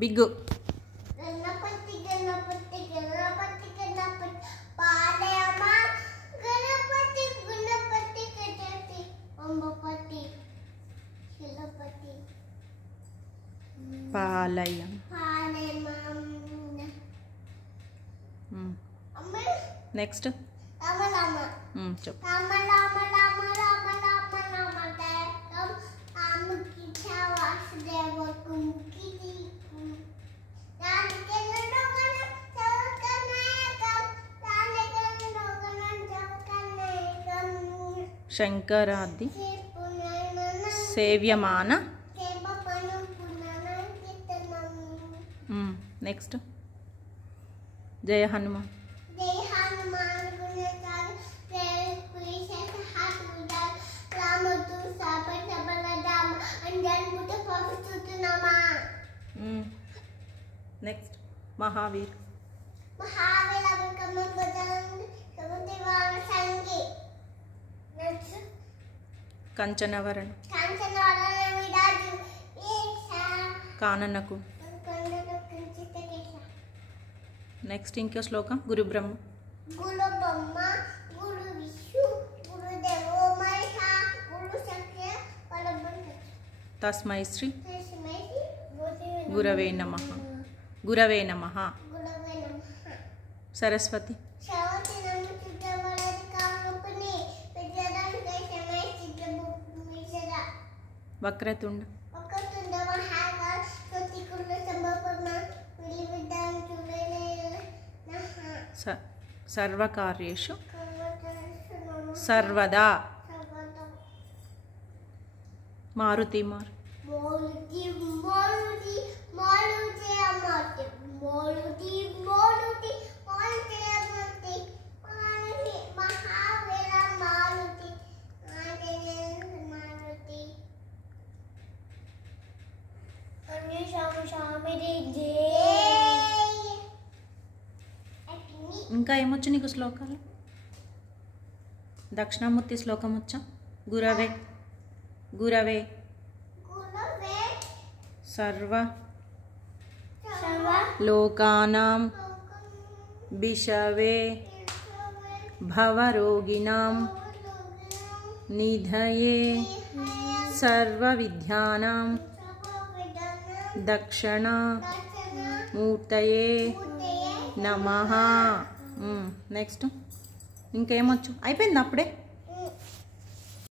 Big. Ganapati Ganapati Ganapati Ganapati పాలయమ Ganapati Gunapati Ganapati అంబపతి శిలపతి పాలయం. పాలయమ next Rama Rama చెప్పు. రామ రామ రామ రామ రామ రామ దేవం రామకి Vasudeva Kumki శంకరాది సేవ్యమాన. Next జయ Hanuman. Next Mahavir. కంచనవరణ. కాననకు. Next ఇంకో శ్లోకం గురు బ్రహ్మ. గురు బ్రహ్మ గురు విష్ణు గురుదేవో మహేశ్వర గురు శక్తి పరబ్రహ్మ తస్మై శ్రీ గురవే నమః. గురవే నమః. సరస్వతి. వక్రతుండ. సర్వకార్యేషు సర్వదా. మారుతి. ఇంకా ఏమొచ్చు నీకు శ్లోకాలు? దక్షిణామూర్తి శ్లోకం వచ్చా? గురవే గురవే సర్వ లోకానాం బిషవే భవరోగిణాం నిధయే సర్వ విద్యానాం దక్షిణ మూర్తయే నమః. నెక్స్ట్ ఇంకేమొచ్చు? అయిపోయింది అప్పుడే.